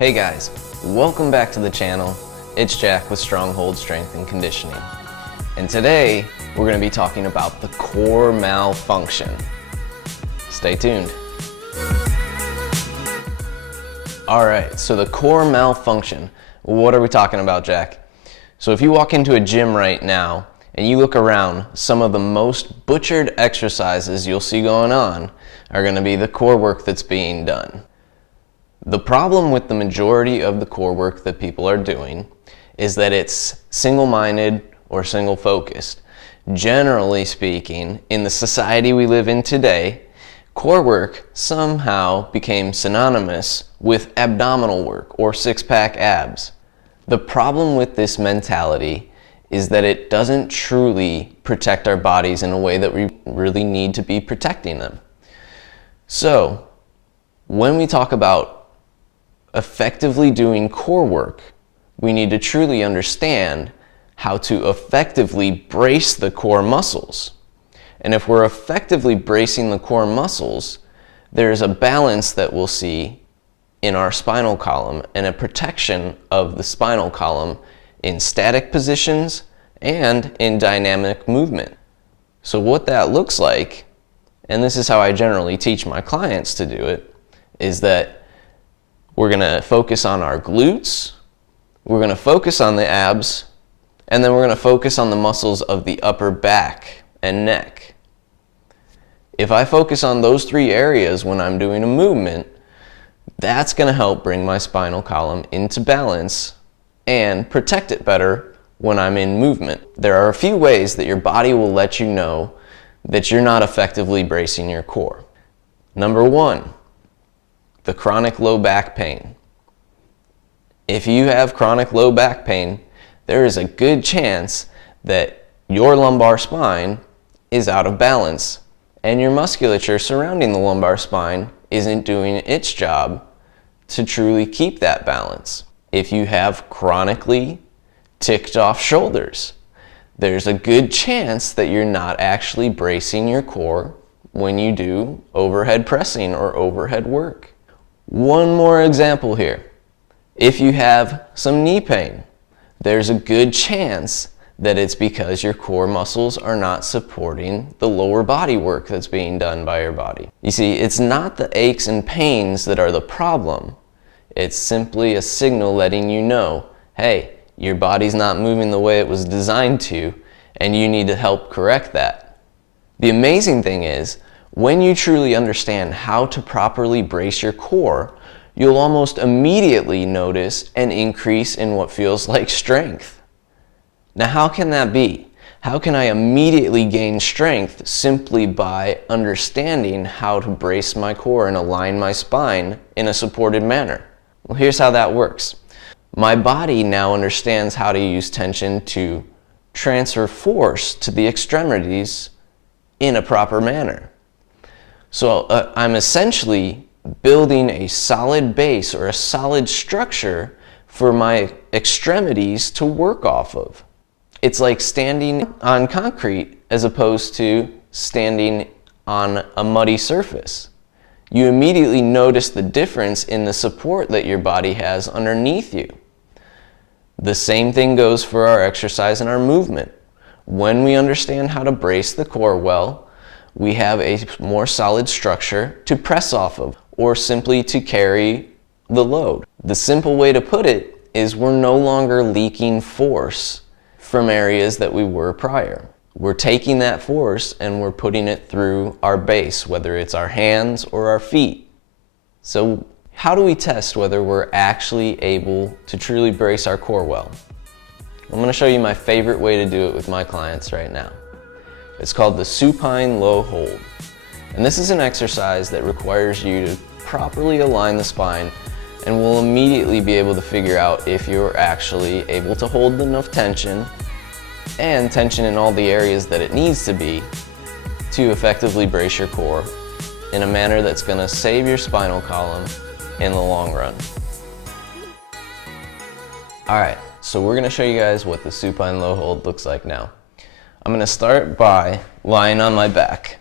Hey guys, welcome back to the channel. It's Jack with Stronghold Strength and Conditioning. And today, we're going to be talking about the core malfunction. Stay tuned. Alright, so the core malfunction. What are we talking about, Jack? So if you walk into a gym right now and you look around, some of the most butchered exercises you'll see going on are going to be the core work that's being done. The problem with the majority of the core work that people are doing is that it's single-minded or single-focused. Generally speaking, in the society we live in today, core work somehow became synonymous with abdominal work or six-pack abs. The problem with this mentality is that it doesn't truly protect our bodies in a way that we really need to be protecting them. So, when we talk about effectively doing core work, we need to truly understand how to effectively brace the core muscles. And if we're effectively bracing the core muscles, there's a balance that we'll see in our spinal column and a protection of the spinal column in static positions and in dynamic movement. So what that looks like, and this is how I generally teach my clients to do it, is that we're going to focus on our glutes, we're going to focus on the abs, and then we're going to focus on the muscles of the upper back and neck. If I focus on those three areas when I'm doing a movement, that's going to help bring my spinal column into balance and protect it better when I'm in movement. There are a few ways that your body will let you know that you're not effectively bracing your core. Number one, the chronic low back pain. If you have chronic low back pain, there is a good chance that your lumbar spine is out of balance and your musculature surrounding the lumbar spine isn't doing its job to truly keep that balance. If you have chronically ticked off shoulders, there's a good chance that you're not actually bracing your core when you do overhead pressing or overhead work. One more example here. If you have some knee pain, there's a good chance that it's because your core muscles are not supporting the lower body work that's being done by your body. You see, it's not the aches and pains that are the problem. It's simply a signal letting you know, hey, your body's not moving the way it was designed to, and you need to help correct that. The amazing thing is, when you truly understand how to properly brace your core, you'll almost immediately notice an increase in what feels like strength. Now, how can that be? How can I immediately gain strength simply by understanding how to brace my core and align my spine in a supported manner? Well, here's how that works. My body now understands how to use tension to transfer force to the extremities in a proper manner. So I'm essentially building a solid base or a solid structure for my extremities to work off of. It's like standing on concrete as opposed to standing on a muddy surface. You immediately notice the difference in the support that your body has underneath you. The same thing goes for our exercise and our movement. When we understand how to brace the core well, we have a more solid structure to press off of, or simply to carry the load. The simple way to put it is we're no longer leaking force from areas that we were prior. We're taking that force and we're putting it through our base, whether it's our hands or our feet. So how do we test whether we're actually able to truly brace our core well? I'm going to show you my favorite way to do it with my clients right now. It's called the supine low hold. And this is an exercise that requires you to properly align the spine and will immediately be able to figure out if you're actually able to hold enough tension and tension in all the areas that it needs to be to effectively brace your core in a manner that's going to save your spinal column in the long run. Alright, so we're going to show you guys what the supine low hold looks like now. I'm going to start by lying on my back.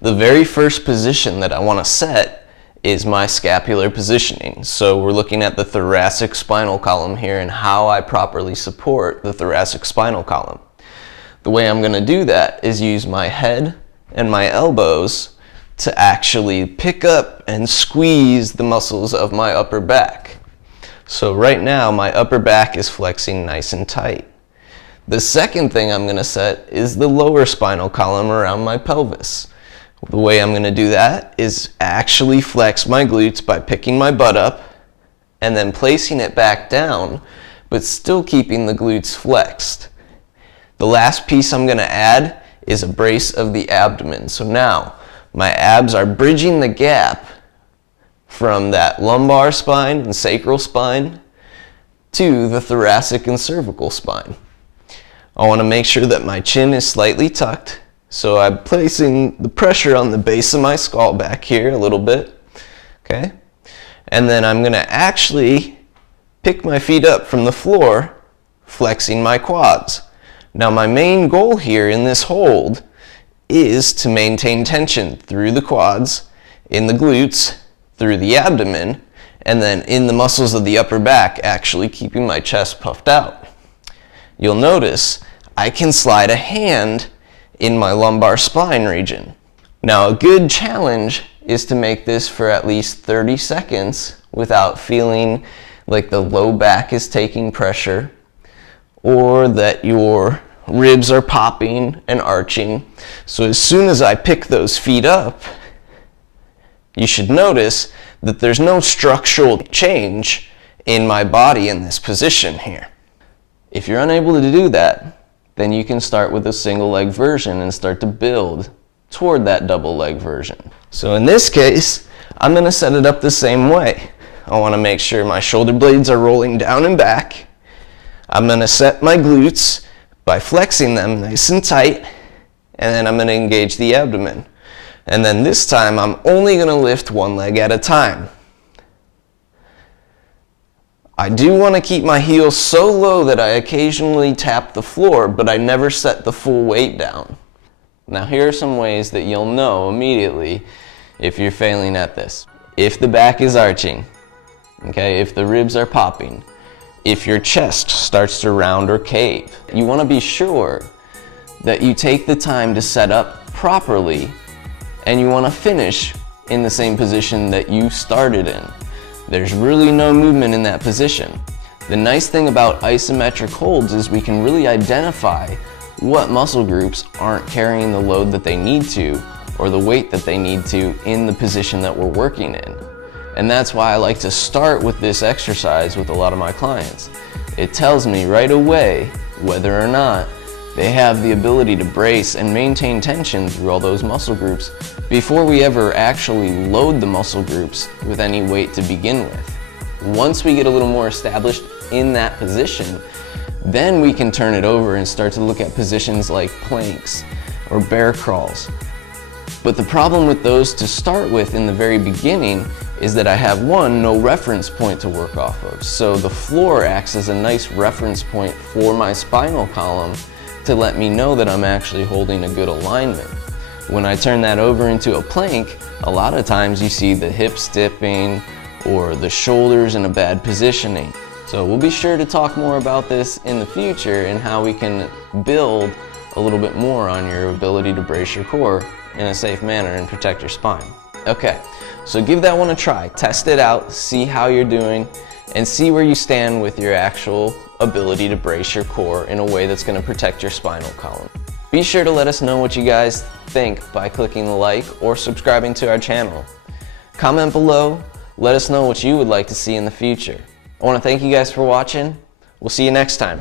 The very first position that I want to set is my scapular positioning. So we're looking at the thoracic spinal column here and how I properly support the thoracic spinal column. The way I'm going to do that is use my head and my elbows to actually pick up and squeeze the muscles of my upper back. So right now my upper back is flexing nice and tight. The second thing I'm going to set is the lower spinal column around my pelvis. The way I'm going to do that is actually flex my glutes by picking my butt up and then placing it back down, but still keeping the glutes flexed. The last piece I'm going to add is a brace of the abdomen. So now my abs are bridging the gap from that lumbar spine and sacral spine to the thoracic and cervical spine. I want to make sure that my chin is slightly tucked, so I'm placing the pressure on the base of my skull back here a little bit, okay? And then I'm going to actually pick my feet up from the floor, flexing my quads. Now my main goal here in this hold is to maintain tension through the quads, in the glutes, through the abdomen, and then in the muscles of the upper back, actually keeping my chest puffed out. You'll notice I can slide a hand in my lumbar spine region. Now a good challenge is to make this for at least 30 seconds without feeling like the low back is taking pressure or that your ribs are popping and arching. So as soon as I pick those feet up, you should notice that there's no structural change in my body in this position here. If you're unable to do that, then you can start with a single leg version and start to build toward that double leg version. So in this case, I'm going to set it up the same way. I want to make sure my shoulder blades are rolling down and back. I'm going to set my glutes by flexing them nice and tight, and then I'm going to engage the abdomen. And then this time I'm only going to lift one leg at a time. I do want to keep my heels so low that I occasionally tap the floor, but I never set the full weight down. Now here are some ways that you'll know immediately if you're failing at this. If the back is arching, okay, if the ribs are popping, if your chest starts to round or cave. You want to be sure that you take the time to set up properly, and you want to finish in the same position that you started in. There's really no movement in that position. The nice thing about isometric holds is we can really identify what muscle groups aren't carrying the load that they need to or the weight that they need to in the position that we're working in. And that's why I like to start with this exercise with a lot of my clients. It tells me right away whether or not they have the ability to brace and maintain tension through all those muscle groups before we ever actually load the muscle groups with any weight to begin with. Once we get a little more established in that position, then we can turn it over and start to look at positions like planks or bear crawls. But the problem with those to start with in the very beginning is that I have no reference point to work off of. So the floor acts as a nice reference point for my spinal column to let me know that I'm actually holding a good alignment. When I turn that over into a plank, a lot of times you see the hips dipping or the shoulders in a bad positioning. So we'll be sure to talk more about this in the future and how we can build a little bit more on your ability to brace your core in a safe manner and protect your spine. Okay, so give that one a try. Test it out, see how you're doing, and see where you stand with your actual ability to brace your core in a way that's going to protect your spinal column. Be sure to let us know what you guys think by clicking the like or subscribing to our channel. Comment below, let us know what you would like to see in the future. I want to thank you guys for watching. We'll see you next time.